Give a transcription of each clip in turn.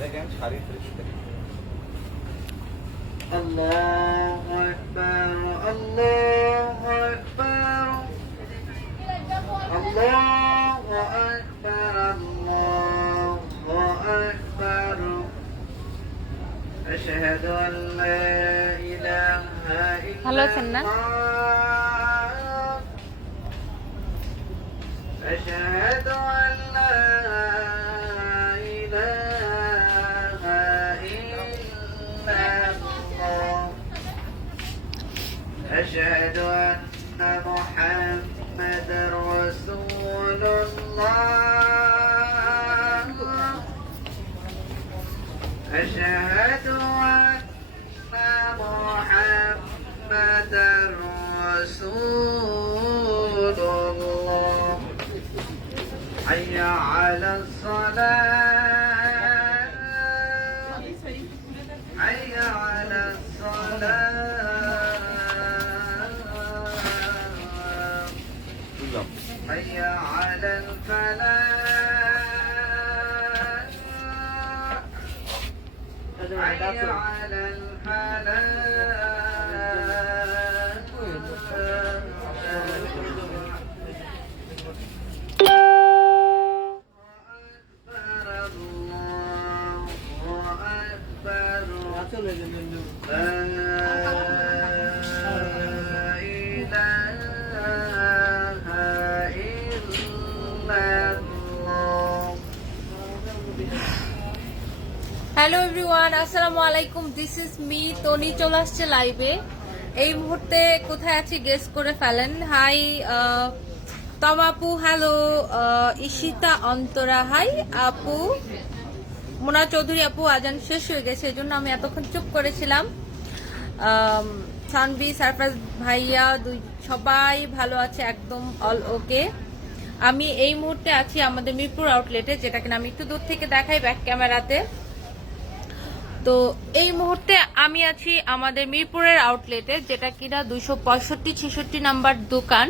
দেখেন শাড়ি ফ্রেশতে আল্লাহু আকবার আল্লাহু আকবার আল্লাহু আকবার আল্লাহু আকবার আশহাদু আন লা ইলাহা ভালো আছেন না? أشهد أن لا إله إلا الله أشهد أن محمدا رسول الله أشهد أن محمدا رسول الله حي على الصلاة حي على الصلاة حي على الفلاح حي على হ্যালো এভরিওয়ান, আসসালামু আলাইকুম। দিস ইজ মি তনি, চলে আসছে লাইভে। এই মুহূর্তে কোথায় আছি গেস করে ফেলেন। হাই তমাপু, হ্যালো ঈশিতা অন্তরা, হাই আপু মোনা চৌধুরী আপু। আজান শেষ হয়ে গেছে, এই জন্য আমি এতক্ষণ চুপ করেছিলাম। সানবি, সারফরাজ ভাইয়া, সবাই ভালো আছে, একদম অল ওকে। আমি এই মুহূর্তে আছি আমাদের মিরপুর আউটলেটে, যেটা কিনা আমি একটু দূর থেকে দেখাই ব্যাক ক্যামেরাতে। তো এই মুহূর্তে আমি আছি আমাদের মিরপুরের আউটলেটে, যেটা কিনা 265-66 নাম্বার দোকান,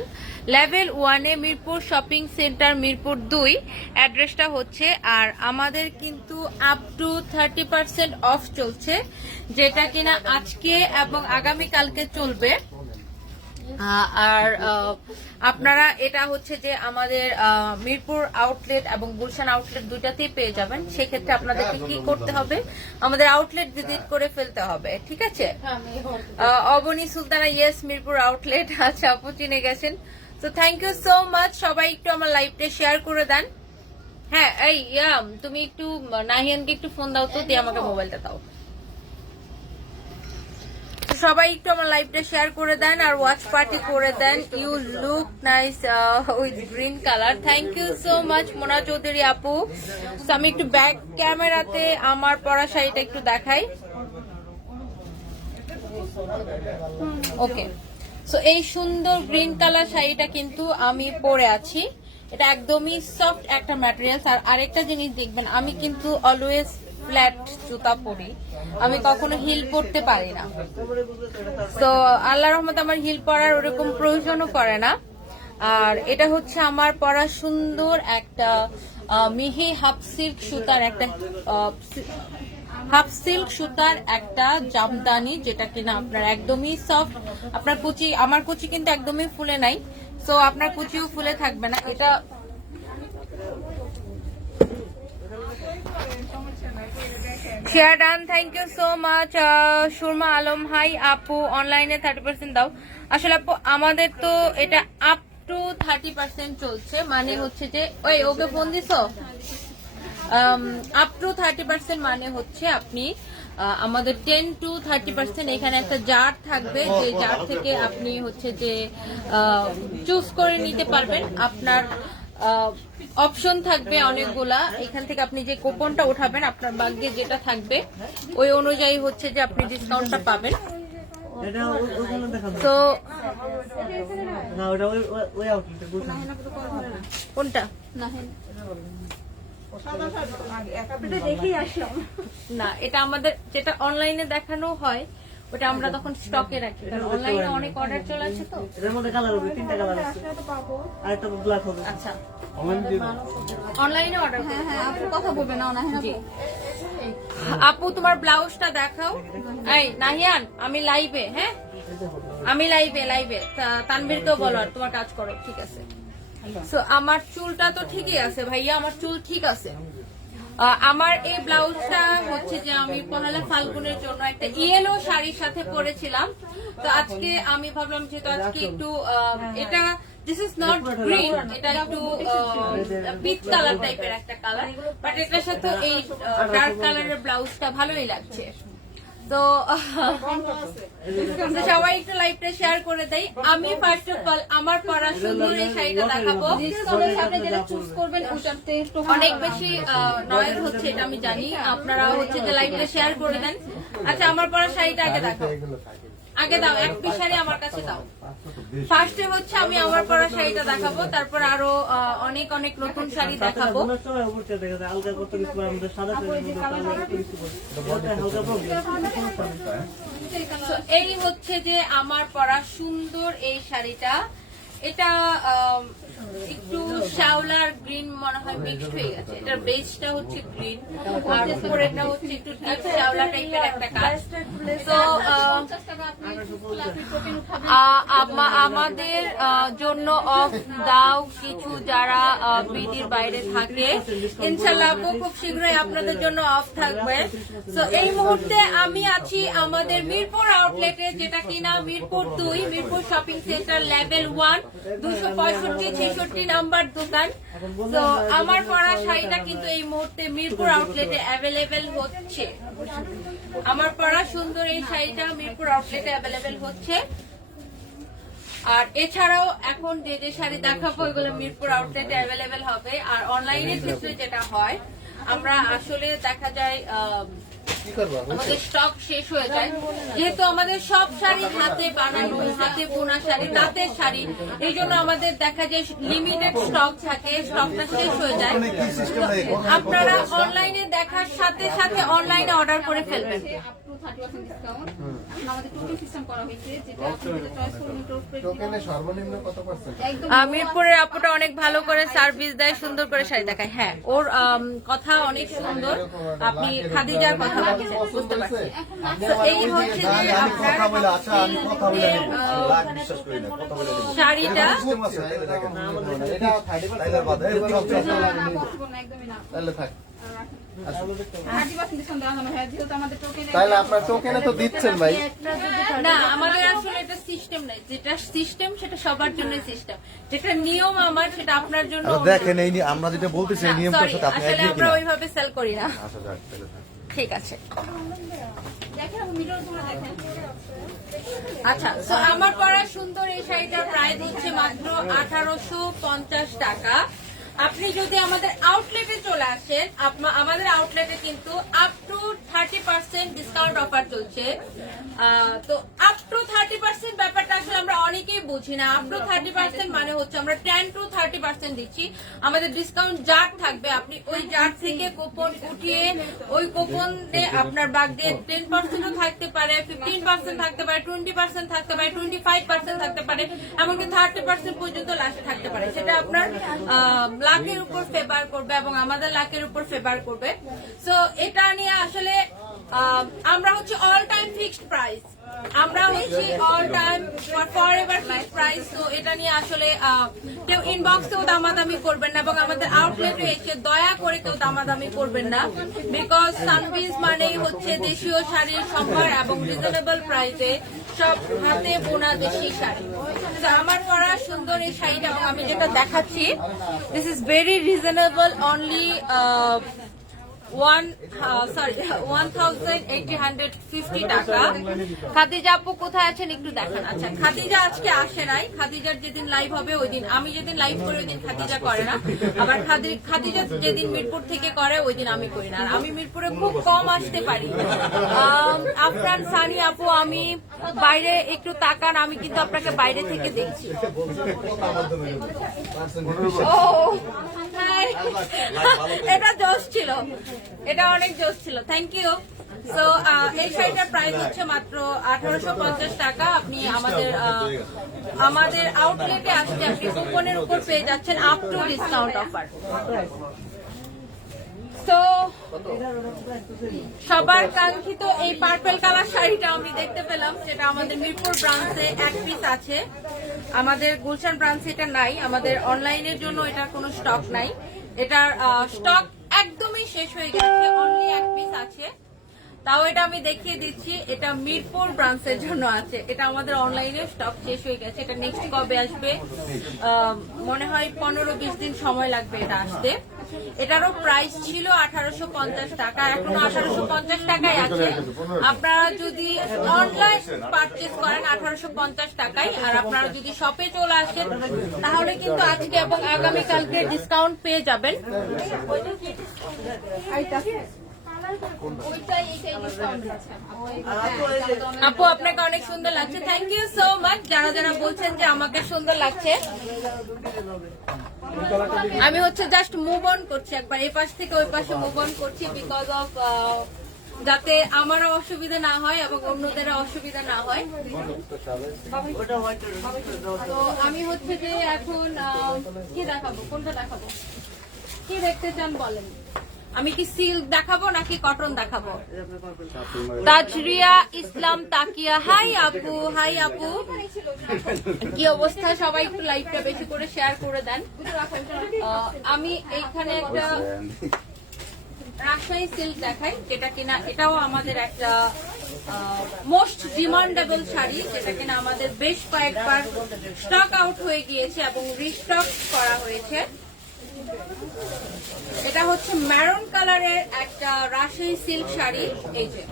লেভেল 1-এ, মিরপুর শপিং সেন্টার, মিরপুর 2। অ্যাড্রেসটা হচ্ছে, আর আমাদের কিন্তু আপ টু 30% অফ চলছে, যেটা কিনা আজকে এবং আগামীকালকে চলবে। আর আপনারা এটা হচ্ছে যে আমাদের মিরপুর আউটলেট এবং গুলশান আউটলেট দুইটাতেই পেয়ে যাবেন। সেক্ষেত্রে আপনাদেরকে কি করতে হবে, আমাদের আউটলেট ভিজিট করে ফেলতে হবে, ঠিক আছে? Aboni Sultana, yes Mirpur outlet. আচ্ছা আপু চিনে গেছেন, তো থ্যাংক ইউ সো মাচ। সবাই একটু আমার লাইভটা শেয়ার করে দেন। হ্যাঁ এই তুমি একটু নাহিয়ানকে একটু ফোন দাও তো, দিয়ে আমাকে মোবাইলটা দাও। সবাই একটু আমার লাইভটা শেয়ার করে দেন আর ওয়াচ পার্টি করে দেন। You look nice with green colour. Thank you so much Mona Chowdhury আপু। তো আমি একটু ব্যাক ক্যামেরাতে আমার পরা শাড়িটা একটু দেখাই। ওকে, সো এই সুন্দর গ্রিন কালার শাড়িটা কিন্তু আমি পরে আছি। এটা একদমই সফট একটা ম্যাটেরিয়াল। আর আরেকটা জিনিস দেখবেন, আমি কিন্তু অলওয়েজ ফ্ল্যাট জুতা পরি, আমি কখনো হিল পরতে পারি না। তো আল্লাহর রহমতে আমার হিল পরার ওরকম প্রয়োজনও পড়ে না। আর এটা হচ্ছে আমার পরা সুন্দর একটা মিহি হাফ সিল্ক সুতার একটা জামদানি, যেটা কিনা আপনার একদমই সফট। আপনার কুচি, আমার কুচি কিন্তু একদমই ফুলে নাই, তো আপনার কুচিও ফুলে থাকবে না। এটা share done, thank you so much. Surma Alam, hi আপু, অনলাইনে 30% দাও। আসলে আপু আমাদের তো এটা আপ টু 30% চলছে, মানে হচ্ছে যে ওকে ফোন দিছো, আপ টু 30% মানে হচ্ছে আপনি আমাদের 10 to 30% এখানে একটা জার থাকবে, যে জার থেকে আপনি হচ্ছে যে চুজ করে নিতে পারবেন। আপনার অপশন থাকবে অনেকগুলা, এখান থেকে আপনি যে কুপনটা উঠাবেন, আপনার ভাগ্যে যেটা থাকবে ওই অনুযায়ী হচ্ছে যে আপনি ডিসকাউন্টটা পাবেন। তো কোনটা না, এটা আমাদের যেটা অনলাইনে দেখানো হয় ওটা আমরা তখন স্টকে রাখি, কারণ অনলাইনে অনেক অর্ডার চলে আসে। তো এর মধ্যে কালার হবে, তিনটা কালার আছে, আর একটা ব্ল্যাক হবে। আচ্ছা অনলাইনে অর্ডার, হ্যাঁ আপনি কথা বলবেন না, আপু তোমার ব্লাউজটা দেখাও। এই নাহিয়ান, আমি লাইভে, হ্যাঁ আমি লাইভে তানভীরকেও বলো আর তোমার কাজ করো, ঠিক আছে। সো আমার চুলটা তো ঠিকই আছে ভাইয়া, আমার চুল ঠিক আছে। আমার এই ব্লাউজটা হচ্ছে যে আমি পহেলা ফাল্গুনের জন্য একটা ইয়েলো শাড়ির সাথে পরেছিলাম। তো আজকে আমি ভাবলাম যেহেতু আজকে একটু এটা দিস ইজ নট গ্রিন, এটা একটু পিচ কালার টাইপের একটা কালার, বাট এটার সাথে এই ডার্ক কালারের ব্লাউজটা ভালোই লাগছে। তো সবাই একটু লাইভটা শেয়ার করে দেই। আমি ফার্স্ট অফ অল আমার পরা সুন্দর এই শাড়িটা দেখাবো। অনেক বেশি নয়েজ হচ্ছে এটা আমি জানি, আপনারা হচ্ছে যে লাইভটা শেয়ার করে দেন। আচ্ছা আমার পরা শাড়িটা আগে দেখাও, আগে দাও, এক পিস শাড়ি আমার কাছে দাও। ফার্স্টে হচ্ছে আমি আমার পরা শাড়িটা দেখাবো, তারপর আরো অনেক অনেক নতুন শাড়ি দেখাবো। এই হচ্ছে যে আমার পরা সুন্দর এই শাড়িটা, এটা একটু শ্যাওলার গ্রিন মনে হয় মিক্সড হয়ে গেছে। এটার বেসটা হচ্ছে গ্রিন আর উপরেটা হচ্ছে একটু শ্যাওলা টাইপের একটা কাজ। তো আমাদের জন্য অফ দাও কিছু যারা বিডির বাইরে থাকে, ইনশাল্লাহ খুব শীঘ্রই আপনাদের জন্য অফ থাকবে। তো এই মুহূর্তে আমি আছি আমাদের মিরপুর আউটলেটে, যেটা কিনা Mirpur 2 Mirpur shopping centre level 1 265-66 number দোকান। তো আমার পরা শাড়িটা কিন্তু এই মুহূর্তে মিরপুর আউটলেটে অ্যাভেলেবেল হচ্ছে। আমার পরা সুন্দর এই শাড়িটা মিরপুর আউটলেটে অ্যাভেলেবেল হচ্ছে। আর এছাড়াও এখন যে যে শাড়ি দেখাবো এগুলো মিরপুর আউটলেটে অ্যাভেলেবেল হবে। আর অনলাইনের ক্ষেত্রে যেটা হয়, আমরা আসলে দেখা যায় আমাদের স্টক শেষ হয়ে যায়, যেহেতু আমাদের সব শাড়ি হাতে বানানো, হাতে বোনা শাড়ি, তাঁতের শাড়ি, এই জন্য আমাদের দেখা যায় লিমিটেড স্টক থাকে, স্টকটা শেষ হয়ে যায়। আপনারা অনলাইনে দেখার সাথে সাথে অনলাইনে অর্ডার করে ফেলবেন। মিরপুরের আপুটা অনেক ভালো করে সার্ভিস দেয়, সুন্দর করে শাড়ি দেখায়। হ্যাঁ, ওর কথা অনেক সুন্দর। আপনি খাদিজার কথা বলছেন, বুঝতে পারছি। এই হচ্ছে যে আপনার শাড়িটা তাহলে আপনার টোকেনে তো দিচ্ছেন ভাই। না, আমাদের আসলে এটা সিস্টেম নাই, যেটা সিস্টেম সেটা সবার জন্য সিস্টেম, যেটা নিয়ম আমার সেটা আপনার জন্য দেখেন। এই আমরা যেটা বলতেছি এই নিয়মটার সাথে আপনি আসলে আমরা ওইভাবে সেল করি না। ঠিক আছে, আচ্ছা। তো আমার পরা সুন্দর এই শাড়িটার প্রাইস হচ্ছে মাত্র 1850 টাকা। আপনি যদি আমাদের আউটলেটে চলে আসেন, আমাদের আউটলেটে কিন্তু আপ টু 30% ডিসকাউন্ট অফার চলছে। তো আপ টু 30% ব্যাপারটা আসলে আমরা অনেকেই বুঝি না। আপ টু 30% মানে হচ্ছে আমরা 10 to 30% দিচ্ছি। আমাদের ডিসকাউন্ট জার থাকবে, আপনি ওই জার থেকে কুপন উঠিয়ে ওই কুপনে আপনার বাদ দিয়ে 10% থাকতে পারে, 15% থাকতে পারে, 20% থাকতে পারে, 25% থাকতে পারে, এমনকি 30% পর্যন্ত লাস্টে থাকতে পারে। সেটা আপনার লাখের উপর ফেভার করবে এবং আমাদের লাখের উপর ফেভার করবে। সো এটা নিয়ে আসলে আমরা হচ্ছে অল টাইম ফিক্সড প্রাইস, আমরা হচ্ছে all time for ever fixed price. তো এটা নিয়ে আসলে কেউ ইনবক্সেও দামাদামি করবেন না এবং আমাদের আউটলেটে এসে দয়া করে কেউ দামাদামি করবেন না, বিকজ সানভিজ মানেই হচ্ছে দেশীয় শাড়ির সম্ভার এবং রিজনেবল প্রাইসে সব হাতে বোনা দেশি শাড়ি। আমার পরা সুন্দর এই শাড়িটা এবং আমি যেটা দেখাচ্ছি, this is very reasonable, only 1850 টাকা। খাদিজা আপু কোথায় আছেন একটু দেখান। আচ্ছা, খাদিজা আজকে আসে নাই, খাদিজার যেদিন লাইভ হবে ওই দিন, আমি যেদিন লাইভ করি ওই দিন খাদিজা করে না, আবার খাদিজা যেদিন মিরপুর থেকে করে ওই দিন আমি করি না। আর আমি মিরপুরে খুব কম আসতে পারি। আফরান সানি আপু, আমি বাইরে একটু তাকান, আমি কিন্তু আপনাকে বাইরে থেকে দেখছি। এটা জোশ ছিল, এটা অনেক জোশ ছিল, থ্যাংক ইউ। সো এই শাড়িটার প্রাইস হচ্ছে মাত্র 1850 টাকা। আপনি আমাদের আউটলেটে আসলে আপনি কুপনের উপর পেয়ে যাচ্ছেন আপ টু ডিসকাউন্ট অফার। তো সবার কাঙ্ক্ষিত এই পার্পল কালার শাড়িটা আমি দেখতে পেলাম, যেটা আমাদের মিরপুর ব্রাঞ্চে এক পিস আছে। আমাদের গুলশান ব্রাঞ্চে এটা নাই, আমাদের অনলাইনের জন্য এটার কোনো স্টক নাই। এটার স্টক একদমই শেষ হয়ে গেছে, অনলি এক পিস আছে। তাও এটা আমি দেখিয়ে দিচ্ছি, এটা মিরপুর ব্রাঞ্চের জন্য আছে। এটা আমাদের অনলাইনে স্টক শেষ হয়ে গেছে। এটা নেক্সট কবে আসবে মনে হয় 15-20 দিন সময় লাগবে এটা আসতে। এটারও প্রাইস ছিল 1850 টাকা, এখনো 1850 টাকায় আছে। আপনারা যদি অনলাইন পারচেজ করেন 1850 টাকায়, আর আপনারা যদি শপে চলে আসেন তাহলে কিন্তু আজকে এবং আগামীকালকে ডিসকাউন্ট পেয়ে যাবেন। আপু আপনাকে অনেক সুন্দর লাগছে, থ্যাংক ইউ সো মাচ। যারা যারা বলছেন যে আমাকে সুন্দর লাগছে, আমি হচ্ছে জাস্ট মুভ অন করছি, একবার এই পাশ থেকে ওই পাশে মুভ অন করছি, বিকজ অফ যাতে আমারও অসুবিধা না হয় এবং অন্যদেরও অসুবিধা না হয়। তো আমি হচ্ছে যে এখন কি দেখাবো, কোনটা দেখাবো, কি দেখতে চান বলেন? আমি কি সিল্ক দেখাবো নাকি কটন দেখাবো? তাজরিয়া ইসলাম তাকিয়া, হাই আপু, হাই আপু, কি অবস্থা? সবাই একটু লাইভটা বেশি করে শেয়ার করে দেন। আমি এইখানে একটা রাজশাহী সিল্ক দেখাই, যেটা কিনা এটাও আমাদের একটা মোস্ট ডিমান্ডেবল শাড়ি, যেটা কিনা আমাদের বেশ কয়েকবার স্টক আউট হয়ে গিয়েছে এবং রিস্টক করা হয়েছে। এটা হচ্ছে ম্যারুন কালারের একটা রাজশাহী সিল্ক শাড়ি। এই যে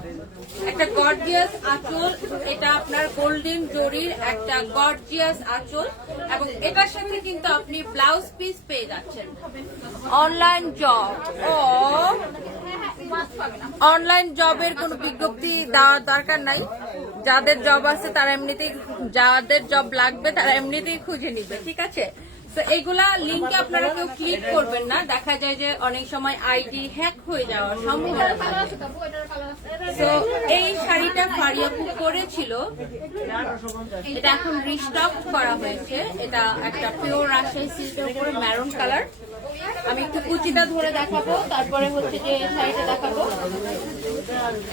একটা গর্জিয়াস আঁচল, এটা আপনার গোল্ডেন জরির একটা গর্জিয়াস আঁচল, এবং এটার সাথে কিন্তু আপনি ব্লাউজ পিস পেয়ে যাচ্ছেন। অনলাইন জব, অনলাইন জবের কোনো বিজ্ঞপ্তি দেওয়ার দরকার নাই। যাদের জব আছে তারা এমনিতেই, যাদের জব লাগবে তারা এমনিতেই খুঁজে নিবে, ঠিক আছে? তো এইগুলা লিঙ্কে আপনারা কেউ ক্লিক করবেন না, দেখা যায় যে অনেক সময় আইডি হ্যাক হয়ে যাওয়ার সম্ভাবনা। তো এই শাড়িটা ফারিয়াপু করেছিল, এটা এখন রিস্টক করা হয়েছে। এটা একটা পিওর রাজশাহী সিল্কের উপরে ম্যারুন কালার। আমি একটু কুচিটা ধরে দেখাবো, তারপরে হচ্ছে যে শাড়িটা দেখাবো।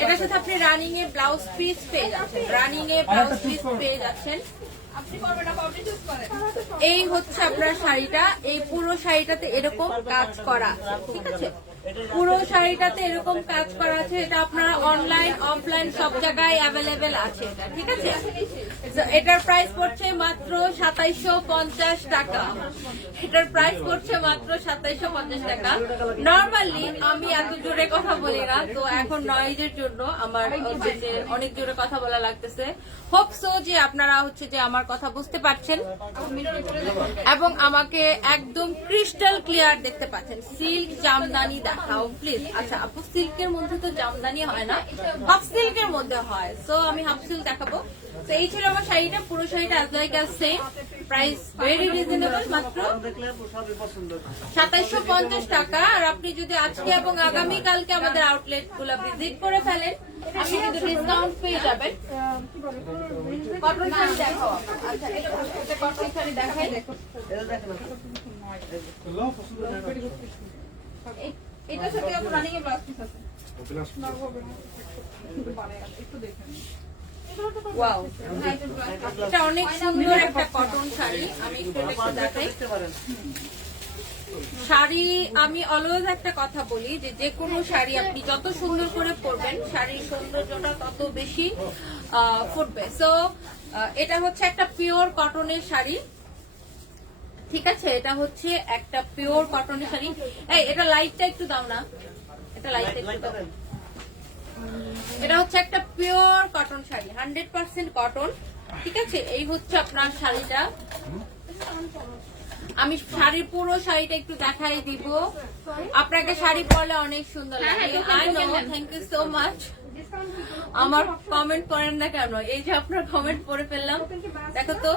এটার সাথে আপনি রানিং এ ব্লাউজ পিস পেয়ে যাচ্ছেন, রানিং এ ব্লাউজ পিস পেয়ে যাচ্ছেন। এই হচ্ছে আপনার শাড়িটা, এই পুরো শাড়িটাতে এরকম কাজ করা, ঠিক আছে? পুরো শাড়িটাতে এরকম কাজ করা আছে। এটা আপনারা অনলাইন অফলাইন সব জায়গায় অ্যাভেলেবেল আছে এটা, ঠিক আছে? এটার প্রাইস পড়ছে মাত্র 2750 টাকা। এটার প্রাইস পড়ছে মাত্র 2750 টাকা। নরমালি আমি এত জোরে কথা বলি না, তো এখন নয়েজের জন্য আমার হচ্ছে যে অনেক জোরে কথা বলা লাগতেছে। হোপ সো যে আপনারা হচ্ছে যে আমার কথা বুঝতে পারছেন এবং আমাকে একদম ক্রিস্টাল ক্লিয়ার দেখতে পাচ্ছেন। সিল্ক জামদানি দেখাও প্লিজ। আচ্ছা আপু, সিল্কের মধ্যে তো জামদানি হয় না, হাফ সিল্কের মধ্যে হয়, সো আমি হাফ সিল্ক দেখাবো। তো এই ছিল আমার শাড়িটা, পুরো শাড়িটা as like as same price, very reasonable, মাত্র 2750 টাকা। আর আপনি যদি আজকে এবং আগামী কালকে আমাদের আউটলেট গুলো ভিজিট করে ফেলেন, আপনি কিন্তু ডিসকাউন্ট পেয়ে যাবেন। কটন শাড়ি দেখাও। আচ্ছা এটা কটন শাড়ি দেখাই, দেখো এটার সাথে রানিং এর ব্লাউজ পিস আছে। ওয়াও, এটা অনেক সুন্দর একটা কটন শাড়ি। আমি একটু দেখাই শাড়ি। আমি অলওয়েজ একটা কথা বলি যে যে কোনো শাড়ি আপনি যত সুন্দর করে পরবেন, শাড়ির সৌন্দর্যটা তত বেশি ফুটবে। সো এটা হচ্ছে একটা পিওর কটনের শাড়ি, ঠিক আছে? এটা হচ্ছে একটা পিওর কটনের শাড়ি। এই এটা লাইটটা একটু দাও না, এটা লাইটটা একটু দাও। এটা হচ্ছে একটা পিওর কটন শাড়ি, 100% কটন, ঠিক আছে? এই হচ্ছে আপনার শাড়িটা। আমি শাড়ির পুরো শাড়িটা একটু দেখাই দিব। আপনাকে শাড়ি পরলে অনেক সুন্দর লাগে। I know, thank you so much. আমার কমেন্ট করেন না কেন? এই যে আপনার কমেন্ট পড়ে ফেললাম, দেখো তো।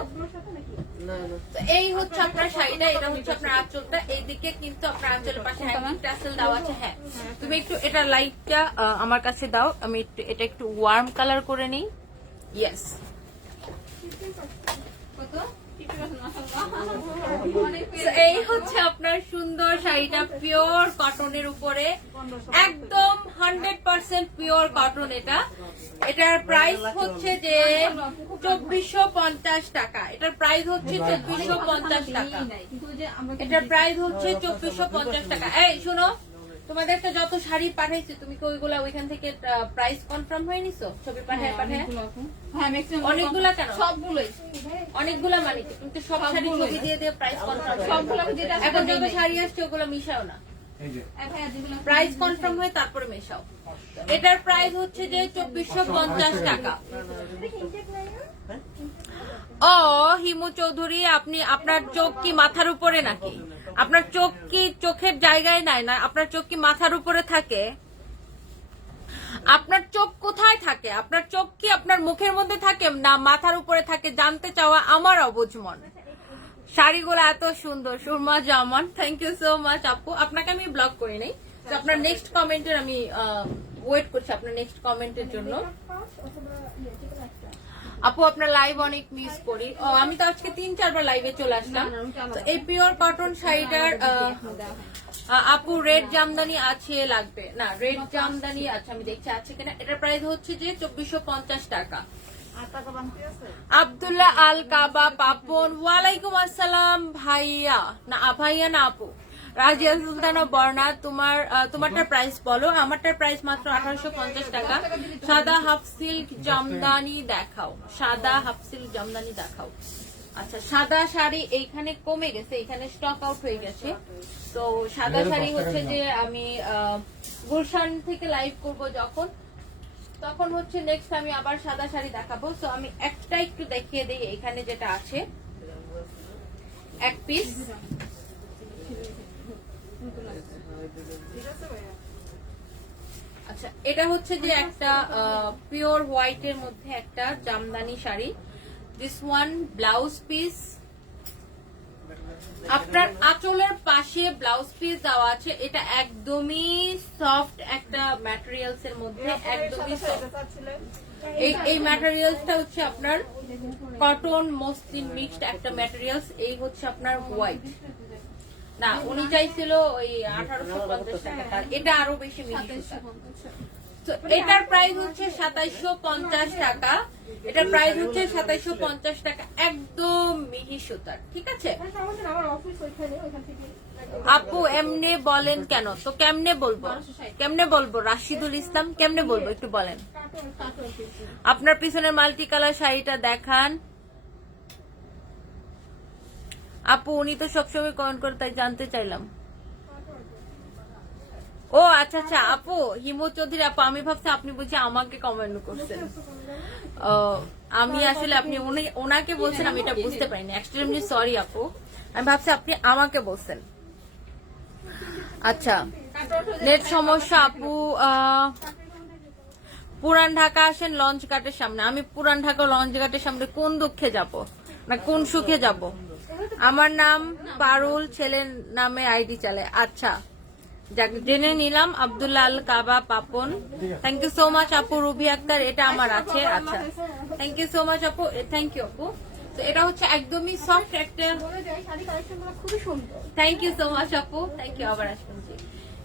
এই হচ্ছে আপনার শাড়িটা, এটা হচ্ছে আপনার আঁচলটা। এইদিকে কিন্তু আপনার আঁচলের পাশে টাসেল দেওয়া আছে। হ্যাঁ, তুমি একটু এটা লাইটটা আমার কাছে দাও, আমি একটু এটা একটু ওয়ার্ম কালার করে নিই। ইয়েস, কত So, এই হচ্ছে আপনার সুন্দর শাড়িটা, পিওর কটনের উপরে, একদম 100% পিওর কটন। এটার প্রাইস হচ্ছে যে 2450 টাকা। এটার প্রাইস হচ্ছে 2450 টাকা। এটার প্রাইস হচ্ছে 2450 টাকা। এই শোনো, তোমাদেরকে যত শাড়ি পাঠাইছি তুমি কি ওইগুলা ওইখান থেকে প্রাইস কনফার্ম হয়ে নিছো? ছবি পাঠায় অনেকগুলা কেন? সবগুলোই অনেকগুলা মানে কি? তুমি তো সব শাড়ি ছবি দিয়ে দিয়ে প্রাইস কনফার্ম। এখন যত শাড়ি আসছে ওগুলো মিশাও না, প্রাইস কনফার্ম হয়ে তারপরে মেশাও। এটার প্রাইস হচ্ছে যে 2450 টাকা। ও হিমু চৌধুরী, আপনি আপনার চোখ কি মাথার উপরে নাকি? আপনার চোখ কি চোখের জায়গায় নাই না? আপনার চোখ কি মাথার উপরে থাকে? আপনার চোখ কোথায় থাকে? আপনার চোখ কি আপনার মুখের মধ্যে থাকে না মাথার উপরে থাকে? জানতে চাওয়া আমার অবুঝ মন। শাড়িগুলো এত সুন্দর। সুরমা জামান, থ্যাংক ইউ সো মাচ আপু। আপনাকে আমি ব্লক করি নাই, আপনার নেক্সট কমেন্টের আমি ওয়েট করছি, আপনার নেক্সট কমেন্টের জন্য। আপু আপনার লাইভ অনেক মিস করি। আমি তো আজকে 3-4 বার লাইভে চলে আসলাম। তো এই পিওর কটন শাড়িটার আপু রেড জামদানি আছে লাগবে না? রেড জামদানি আছে, আমি দেখছি আছে কিনা। এটার প্রাইস হচ্ছে যে 2450 টাকা। আব্দুল্লাহ আল কাবা পাপন, ওয়ালাইকুম আসসালাম ভাইয়া। না ভাইয়া না আপু। রাজিয়া সুলতানা বর্ণা, তোমারটার প্রাইস বলো। আমারটার প্রাইস মাত্র 1850 টাকা। সাদা হাফ সিল্ক জামদানি দেখাও, সাদা হাফ সিল্ক জামদানি দেখাও। আচ্ছা, সাদা শাড়ি এইখানে কমে গেছে, এখানে স্টক আউট হয়ে গেছে। তো সাদা শাড়ি হচ্ছে যে আমি গুলশান থেকে লাইভ করব যখন, তখন হচ্ছে নেক্সট আমি আবার সাদা শাড়ি দেখাবো। তো আমি একটা একটু দেখিয়ে দিই এখানে যেটা আছে, এক পিস। আচ্ছা, এটা হচ্ছে যে একটা পিওর হোয়াইট এর মধ্যে একটা Jamdani sari. This one blouse piece, আপনার আঁচলের পাশে ব্লাউজ পিস দেওয়া আছে। এটা একদমই সফট একটা ম্যাটেরিয়ালস এর মধ্যে, একদমই সফট। এই ম্যাটেরিয়ালসটা হচ্ছে আপনার কটন মসলিন মিক্সড একটা ম্যাটেরিয়ালস। এই হচ্ছে আপনার হোয়াইট না, উনি চাইছিল ওই 1850 টাকা, এটা আরো বেশি মিহি। তো এটার প্রাইস হচ্ছে 2750 টাকা। এটার প্রাইস হচ্ছে 2750 টাকা, একদম মিহি সুতার। ঠিক আছে আপু, এমনে বলেন কেন? তো কেমনে বলবো রাশিদুল ইসলাম, কেমনে বলবো একটু বলেন। আপনার পিছনের মাল্টি কালার শাড়িটা দেখান আপু। উনি তো সবসময় কমেন্ট করে, তাই জানতে চাইলাম। ও আচ্ছা আচ্ছা আপু, হিমু চৌধুরী আপু, আমি ভাবছি আপনি বুঝি আমাকে কমেন্ট করছেন। আমি আসলে আপনি ওনাকে বলছেন, আমি এটা বুঝতে পারিনি। এক্সট্রিমলি সরি আপু, আমি ভাবছি আপনি আমাকে বলছেন। আচ্ছা, নেট সমস্যা আপু। পুরান ঢাকা আসেন লঞ্চ ঘাটের সামনে। আমি পুরান ঢাকা লঞ্চ ঘাটের সামনে কোন দুঃখে যাব না কোন সুখে যাব? আমার নাম পারুল, ছেলের নামে আইডি চালে। আচ্ছা, যাক জেনে নিলাম। Abdullah Al Kaba Papon, thank you so much আপু। রুবি আক্তার, এটা আমার আছে। আচ্ছা, থ্যাংক ইউ সো মাচ আপু, থ্যাংক ইউ আপু। তো এটা হচ্ছে একদমই সফট একটা, থ্যাংক ইউ সো মাচ আপু, থ্যাংক ইউ। আবার আসবেন।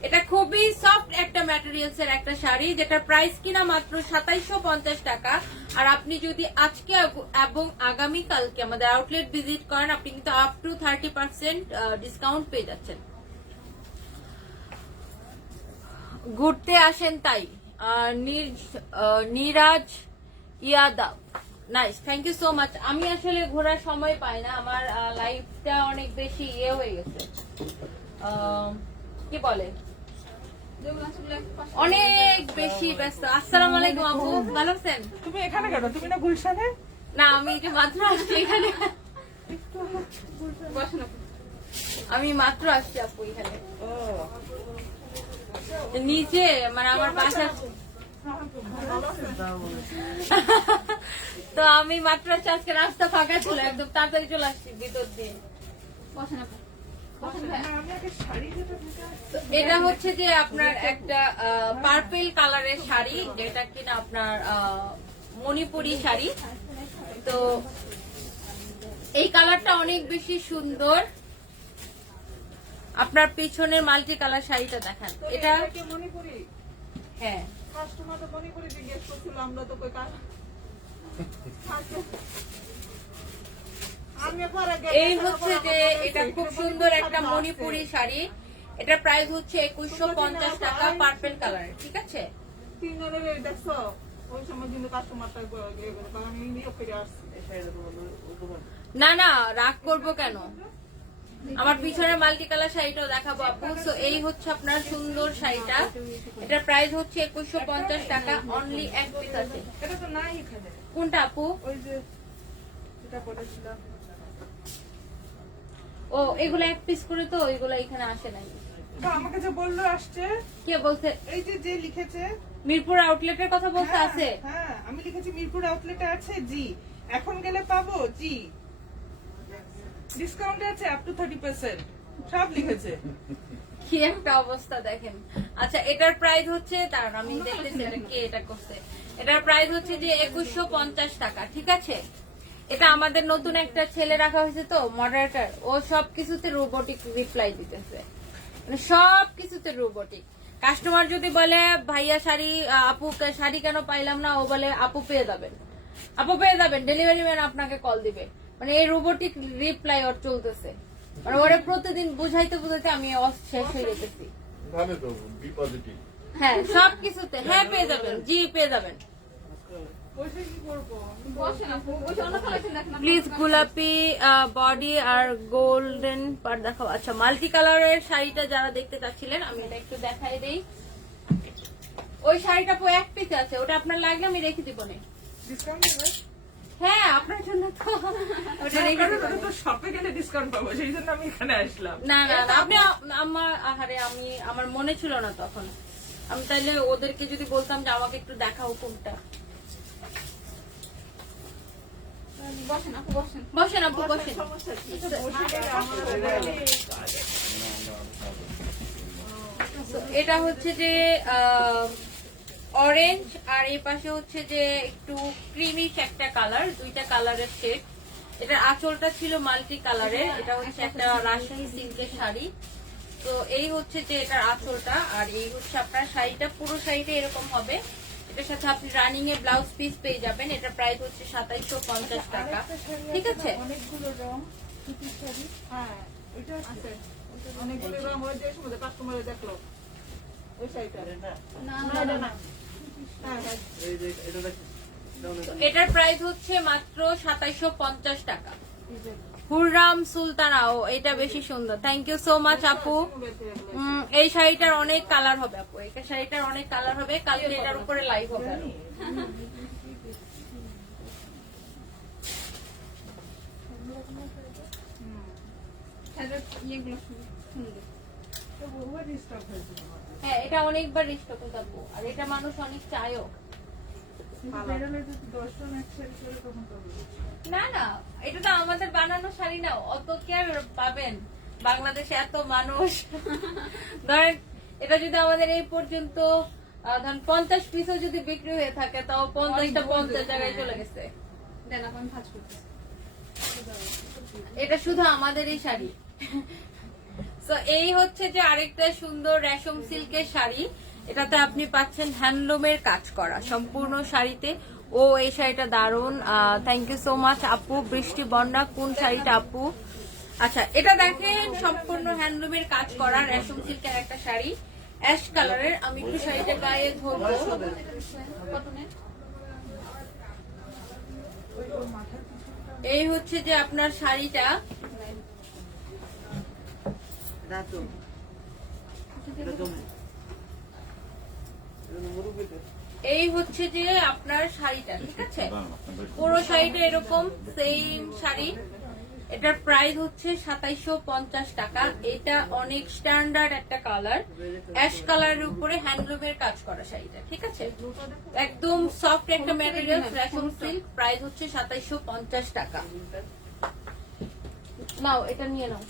এটা খুবই সফট একটা ম্যাটেরিয়ালস এর একটা শাড়ি, যেটা প্রাইস কিনা মাত্র 2750 টাকা। আর আপনি যদি আজকে এবং আগামীকালকে আমাদের আউটলেট ভিজিট করেন, আপনি কিন্তু আপ টু 30% ডিসকাউন্ট পেয়ে যাচ্ছেন। ঘুরতে আসেন তাই। Niraj Yadav, nice, thank you so much. আমি আসলে ঘোরার সময় পাই না, আমার লাইফটা অনেক বেশি হয়ে গেছে, কি বলে, অনেক বেশি ব্যস্ত। আসসালামু আলাইকুম আপু, ভালো আছেন? তুমি এখানে কেন? তুমি না গুলশানে? না, আমি মাত্র আসছি এখানে, আমি মাত্র আসছি আপু এখানে নিচে, মানে আমার বাসা। তো আমি মাত্র আজকে রাস্তা ফাঁকা ছিল, একদম তাড়াতাড়ি চলে আসছি ভিতর দিয়ে। এটা হচ্ছে যে আপনার একটা পার্পল কালারের শাড়ি, যেটা কিনা আপনার মণিপুরি শাড়ি। তো এই কালারটা অনেক বেশি সুন্দর। আপনার পিছনের মাল্টি কালার শাড়িটা দেখান। এটা মণিপুরি হ্যাঁ কাস্টমার তো মণিপুরি জিজ্ঞেস করছিল, আমরা তো কই এই হচ্ছে যে এটা খুব সুন্দর একটা মণিপুরি শাড়ি। এটার প্রাইস হচ্ছে 2150 টাকা, পার্পল কালারের। ঠিক আছে, তিনজনের দেখছো ওই সময় কিন্তু কাস্টমারটা আমি নিয়োগ করে আসছি। না না রাগ করব কেন, আমার পিছনের মাল্টি কালার শাড়িটাও দেখাবো আপু। সো এই হচ্ছে আপনার সুন্দর শাড়িটা। এটার প্রাইস হচ্ছে 2150 টাকা, অনলি এক পিস আছে। এটা তো নাই এখানে। কোনটা আপু? ওই যে এটা পড়েছিলাম। ও এগুলো এক পিস করে, তো এগুলো এখানে আসে নাই। আমাকে যে বললো আসছে, কে বলছে? এই যে যে লিখেছে মিরপুর আউটলেটের কথা বলতে আছে। হ্যাঁ আমি লিখেছি মিরপুর আউটলেটে আছে জি, এখন গেলে পাবো জি, ডিসকাউন্টে আছে আপ টু 30%, সব লিখেছে। কি একটা অবস্থা দেখেন। আচ্ছা এটার প্রাইস হচ্ছে, দাঁড়ান আমি দেখতেছি এটা কে এটা করছে। এটার প্রাইস হচ্ছে যে 2150 টাকা। ঠিক আছে, এটা আমাদের নতুন একটা ছেলে রাখা হয়েছে তো মডারেটর, ও সবকিছুতে রোবটিক রিপ্লাই দিতেছে, মানে সবকিছুতে রোবটিক। কাস্টমার যদি বলে ভাইয়া শাড়ি, আপু শাড়ি কেন পাইলাম না, ও বলে আপু পেয়ে যাবেন, আপু পেয়ে যাবেন, ডেলিভারি ম্যান আপনাকে কল দিবে। মানে এই রোবটিক রিপ্লাই ওর চলতেছে, মানে ওরে প্রতিদিন বুঝাইতে বুঝাইতে আমি শেষ হয়ে যেতেছি। ভালো তো, বি পজিটিভ। হ্যাঁ সবকিছুতে হ্যাঁ পেয়ে যাবেন, জি পেয়ে যাবেন। প্লিজ গোলাপি বডি আর গোল্ডেন পার দেখাও। আচ্ছা মাল্টি কালারের শাড়িটা যারা দেখতে চাচ্ছিলেন আমি এটা একটু দেখাই দেই। ওই শাড়িটা পুরো এক পিসে আছে, ওটা আপনার লাগলে আমি রেখে দিব না। ডিসকাউন্ট দেবে? হ্যাঁ আপনার জন্য তো ওটা রেখে দিব। তো শপে গেলে ডিসকাউন্ট পাবো, সেই জন্য আমি এখানে আসলাম। না না না, আপনি আমার আহারে আমি আমার মনে ছিল না তখন। আমি তাইলে ওদেরকে যদি বলতাম যে আমাকে একটু দেখাও কোনটা। বসেন আপু বসেন, বসেন আপু বসেন। এটা হচ্ছে যে অরেঞ্জ, আর এই পাশে হচ্ছে যে একটু ক্রিমিশ একটা কালার, দুইটা কালারের শেড। এটার আঁচলটা ছিল মাল্টি কালারের। এটা হচ্ছে একটা রাজশাহী সিল্কের শাড়ি। তো এই হচ্ছে যে এটার আঁচলটা, আর এই হচ্ছে আপনার শাড়িটা। পুরো শাড়িটা এরকম হবে। এটার সাথে আপনি রানিং এ ব্লাউজ পিস পেয়ে যাবেন। এটা প্রাইস হচ্ছে 2750 টাকা। ঠিক আছে, অনেকগুলো রং সুতির শাড়ি, হ্যাঁ ওইটা আছে অনেকগুলো রং। ওই যে সময় কাস্টমারে দেখলো ওই শাড়িটা না না না, হ্যাঁ হ্যাঁ তো এটার প্রাইস হচ্ছে মাত্র 2750 টাকা। হুররাম সুলতানাও, এটা বেশি সুন্দর। থ্যাংক ইউ সো মাচ আপু। এই শাড়িটার অনেক কালার হবে আপু, এই শাড়িটার অনেক কালার হবে। কালকে এটার উপরে লাইভ হবে আরো। হ্যাঁ এটা অনেকবার রিস্টক হয়ে যাবো, আর এটা মানুষ অনেক চায়ও। না না এটা তো আমাদের বানানো শাড়ি না, অত কি আর পাবেন বাংলাদেশে এত মানুষ। ধরেন এটা যদি আমাদের এই পর্যন্ত ধরেন 50 পিসও যদি বিক্রি হয়ে থাকে, তাও 50টা 50 জায়গায় চলে গেছে। এটা শুধু আমাদের এই শাড়ি। তো এই হচ্ছে যে আরেকটা সুন্দর রেশম সিল্কের শাড়ি। এটাতে আপনি পাচ্ছেন হ্যান্ডলুমের কাজ করা সম্পূর্ণ শাড়িতে। ও এই শাড়িটা দারুন, থ্যাংক ইউ সো মাচ আপু। বৃষ্টি বন্যা, কোন শাড়িটা আপু? আচ্ছা এটা দেখেন সম্পূর্ণ হ্যান্ডলুমের কাজ করা রেশম সিল্কের একটা শাড়ি, অ্যাশ কালারের। আমি একটু শাড়িটা গায়ে ধরবো। এই হচ্ছে যে আপনার শাড়িটা। এই হচ্ছে যে আপনার শাড়িটা। ঠিক আছে, পুরো শাড়িটা এরকম সেম শাড়ি। এটার প্রাইস হচ্ছে 2750 টাকা। এটা অনেক স্ট্যান্ডার্ড একটা কালার, অ্যাশ কালারের উপরে হ্যান্ডলুমের কাজ করা শাড়িটা। ঠিক আছে, একদম সফট একটা ম্যাটেরিয়াল, রেশম সিল্ক। প্রাইস হচ্ছে 2750 টাকা। নাও এটা নিয়ে নাও।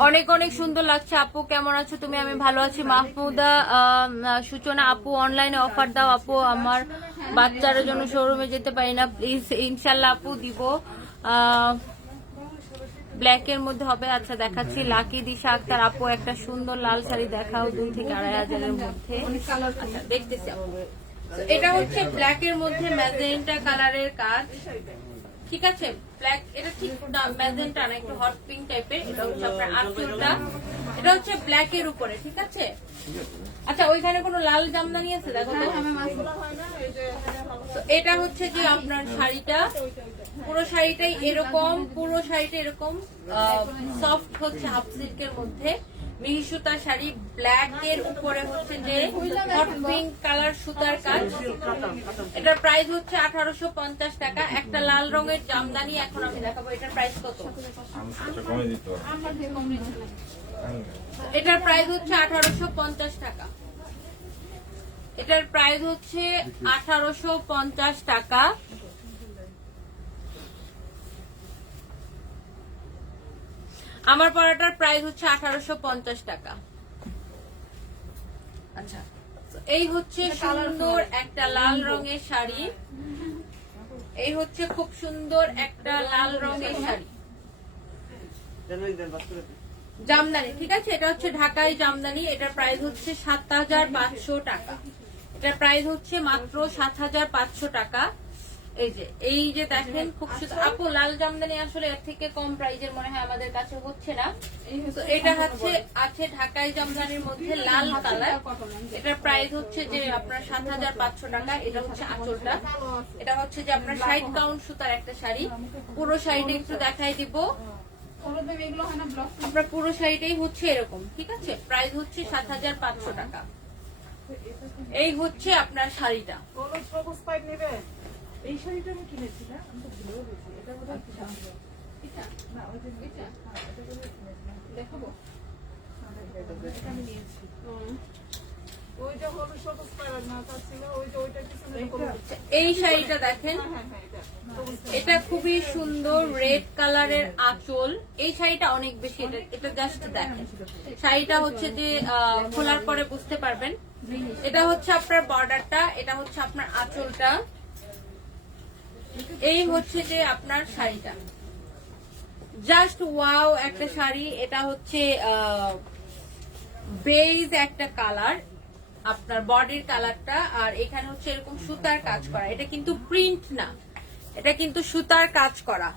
অনেক অনেক সুন্দর লাগছে আপু, কেমন আছো তুমি? আমি ভালো আছি। মাহমুদা সূচনা আপু, অনলাইনে অফার দাও আপু, আমার বাচ্চাদের জন্য শোরুমে যেতে পারি না প্লিজ। ইনশাল্লাহ আপু দিব। ব্ল্যাক এর মধ্যে হবে, আচ্ছা দেখাচ্ছি। লাকি দিশা আক্তার আপু, একটা সুন্দর লাল শাড়ি দেখাও 2 থেকে 2,500 মধ্যে। আচ্ছা দেখতেছি আপু। তো এটা হচ্ছে ব্ল্যাক এর মধ্যে ম্যাজেন্টা কালারের কাজ, ঠিক আছে। ব্ল্যাক, এটা ঠিক ম্যাজেন্টা না, একটু হট পিঙ্ক টাইপের। এটা হচ্ছে আপনার আঁচলটা, এটা হচ্ছে ব্ল্যাক এর উপরে, ঠিক আছে। আচ্ছা ওইখানে কোনো লাল জামদানি আছে দেখো তো। তো এটা হচ্ছে যে আপনার শাড়িটা, পুরো শাড়িটাই এরকম, পুরো শাড়িটা এরকম সফট হচ্ছে হাফ সিল্কের মধ্যে মিহি সুতার শাড়ি। ব্ল্যাক এর উপরে হচ্ছে যে হট পিঙ্ক কালার সুতার কাজ। এটার প্রাইস হচ্ছে 1850 টাকা। একটা লাল রঙের জামদানি এখন আমি দেখাবো, এটার প্রাইস কত? এটার প্রাইস হচ্ছে 1850 টাকা। এটার প্রাইস হচ্ছে 1850 টাকা। আমার পরাটার প্রাইস হচ্ছে 1850 টাকা। আচ্ছা এই হচ্ছে সুন্দর একটা লাল রঙের শাড়ি, এই হচ্ছে খুব সুন্দর একটা লাল রঙের শাড়ি জামদানি, ঠিক আছে। এটা হচ্ছে ঢাকাই জামদানি। এটার প্রাইস হচ্ছে 7500 টাকা। এটার প্রাইস হচ্ছে মাত্র 7500 টাকা। এই যে দেখেন খুব সুন্দর আপু, লাল জামদানি আসলে এর থেকে কম প্রাইজের মনে হয় আমাদের কাছে হচ্ছে না। তো এটা হচ্ছে আছে ঢাকাই জামদানির মধ্যে লাল কালার। এটার প্রাইস হচ্ছে যে আপনার 7500 টাকা। এটা হচ্ছে আঁচলটা, এটা হচ্ছে যে আপনার 60 কাউন্ট সুতার একটা শাড়ি। পুরো শাড়িটা একটু দেখাই দিব, আপনার পুরো শাড়িটাই হচ্ছে এরকম, ঠিক আছে। প্রাইস হচ্ছে 7500 টাকা। এই হচ্ছে আপনার শাড়িটা। এই শাড়িটা আমি কিনেছি না, আমি তো ভুলেও গেছি। এটা বোধহয় এটা না, ওই যে এটা দেখাবো, এটা আমি নিয়েছি। ওইটা হলো সবুজ কালার না, তার ছিল ওই যে ওইটা পিছনে এই শাড়িটা দেখেন, এটা খুবই সুন্দর রেড কালারের আঁচল। এই শাড়িটা অনেক বেশি, এটা জাস্ট দেখেন, শাড়িটা হচ্ছে যে খোলার পরে বুঝতে পারবেন। এটা হচ্ছে আপনার বর্ডারটা, এটা হচ্ছে আপনার আঁচলটা। এই হচ্ছে যে আপনার শাড়িটা, জাস্ট ওয়াও একটা শাড়ি। এটা হচ্ছে বেজ একটা কালার, আপনার বডির কালারটা। আর এখানে হচ্ছে এরকম সুতার কাজ করা, এটা কিন্তু প্রিন্ট না, এটা কিন্তু সুতার কাজ করা।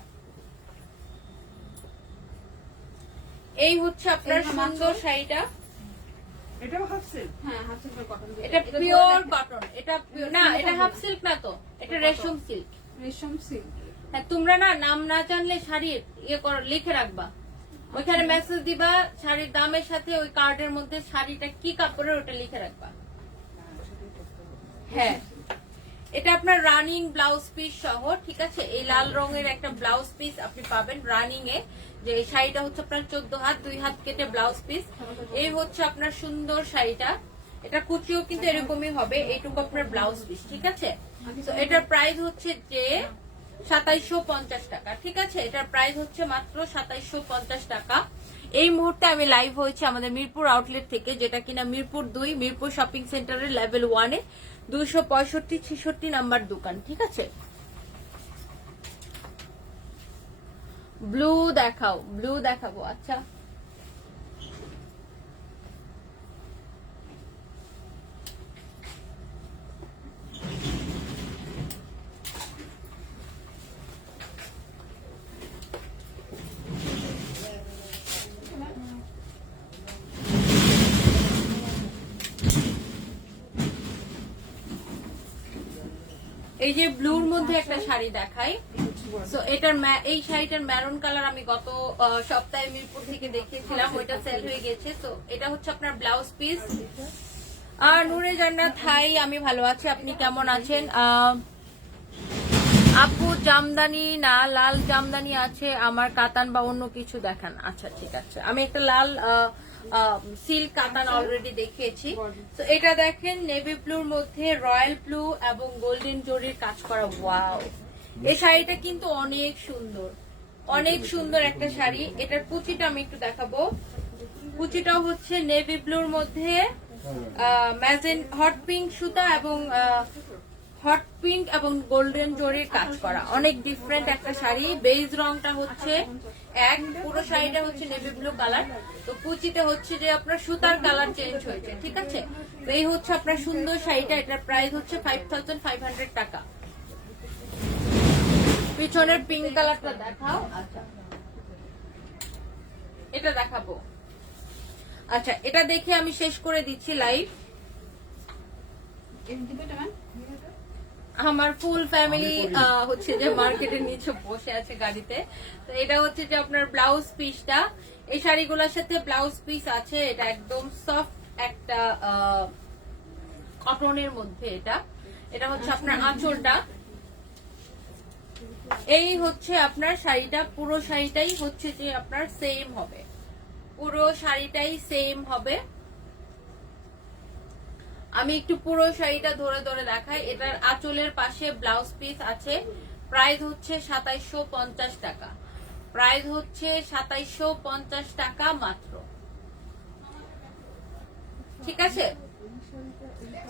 এই হচ্ছে আপনার সুন্দর শাড়িটা। এটা হাফ সিল্ক, হ্যাঁ হাফ সিল্ক কটন, এটা পিওর কটন। এটা না, এটা হাফ সিল্ক না তো, এটা রেশম সিল্ক। রেশম সিল্ক। হ্যাঁ, তোমরা না নাম না জানলে শাড়ির লিখে রাখবা, ওইখানে মেসেজ দিবা শাড়ির দামের সাথে, ওই কার্ডের মধ্যে শাড়িটা কি কাপড়ের ওটা লিখে রাখবা। হ্যাঁ, এটা আপনার রানিং ব্লাউজ পিস সহ, ঠিক আছে। এই লাল রঙের একটা ব্লাউজ পিস আপনি পাবেন রানিং এ। যে শাড়িটা হচ্ছে আপনার 14 হাত, 2 হাত কেটে ব্লাউজ পিস। এই হচ্ছে আপনার সুন্দর শাড়িটা। এটা কুচিও কিন্তু এরকমই হবে, এইটুকু আপনার ব্লাউজ পিস, ঠিক আছে। তো এটার প্রাইস হচ্ছে যে 2750 টাকা, ঠিক আছে। এটার প্রাইস হচ্ছে মাত্র 2750 টাকা। এই মুহূর্তে আমি লাইভ হয়েছে আমাদের মিরপুর আউটলেট থেকে, যেটা কিনা মিরপুর 2 মিরপুর শপিং সেন্টারের লেভেল 1-এ 265-66 নাম্বার দোকান, ঠিক আছে। ব্লু দেখাও, ব্লু দেখাবো। আচ্ছা এই যে ব্লুর মধ্যে একটা শাড়ি দেখাই। সো এটার এই শাড়িটার ম্যারুন কালার আমি গত সপ্তাহে মিরপুর থেকে দেখিয়েছিলাম, ওইটা সেল হয়ে গেছে। তো এটা হচ্ছে আপনার ব্লাউজ পিস। আর নূরে জান্নাত, হাই, আমি ভালো আছি, আপনি কেমন আছেন? আপু জামদানি না, লাল জামদানি আছে আমার, কাতান বা অন্য কিছু দেখান। আচ্ছা ঠিক আছে, আমি একটা লাল সিল্ক কাতান অলরেডি দেখিয়েছি। তো এটা দেখেন নেভি ব্লুর মধ্যে রয়্যাল ব্লু এবং গোল্ডেন জরির কাজ করা। ওয়াও, এই শাড়িটা কিন্তু অনেক সুন্দর, অনেক সুন্দর একটা শাড়ি। এটার কুচিটা আমি একটু দেখাবো। কুচিটাও হচ্ছে নেভি ব্লুর মধ্যে ম্যাজেন হট পিঙ্ক সুতা এবং হট পিঙ্ক এবং গোল্ডেন জরির কাজ করা, অনেক ডিফারেন্ট একটা শাড়ি। বেজ রংটা হচ্ছে এক, পুরো শাড়িটা হচ্ছে নেভি ব্লু কালার। তো কুচিতে হচ্ছে যে আপনার সুতার কালার চেঞ্জ হয়েছে, ঠিক আছে। তো এই হচ্ছে আপনার সুন্দর শাড়িটা। এটার প্রাইস হচ্ছে 5500 টাকা। পিছনের পিঙ্ক কালারটা দেখাও। আচ্ছা, এটা দেখাবো। আচ্ছা, এটা দেখে আমি শেষ করে দিচ্ছি লাইভ। আমার ফুল ফ্যামিলি হচ্ছে যে মার্কেটের নিচে বসে আছে গাড়িতে। তো এটা হচ্ছে যে আপনার ব্লাউজ পিসটা, এই শাড়িগুলোর সাথে ব্লাউজ পিস আছে। এটা একদম সফট একটা কটনের মধ্যে। এটা হচ্ছে আপনার আঁচলটা। এই হচ্ছে আপনার শাড়িটা, পুরো শাড়িটাই হচ্ছে যে আপনার সেম হবে, পুরো শাড়িটাই সেম হবে। আমি একটু পুরো শাড়িটা ধরে ধরে দেখাই। এটার আঁচলের পাশে ব্লাউজ পিস আছে। প্রাইস হচ্ছে 2750 টাকা। প্রাইস হচ্ছে 2750 টাকা মাত্র, ঠিক আছে।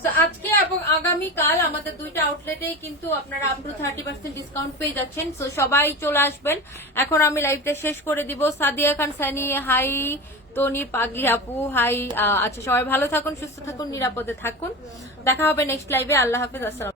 তো আজকে এবং আগামীকাল আমাদের দুইটা আউটলেটেই কিন্তু আপনারা আপ টু 30% ডিসকাউন্ট পেয়ে যাচ্ছেন। সো সবাই চলে আসবেন। এখন আমি লাইভটা শেষ করে দিব। সাদিয়া খান সানি হাই, টনি পাগলি আপু হাই। আচ্ছা, সবাই ভালো থাকুন, সুস্থ থাকুন, নিরাপদে থাকুন। দেখা হবে নেক্সট লাইভে। আল্লাহ হাফেজ, আসসালাম।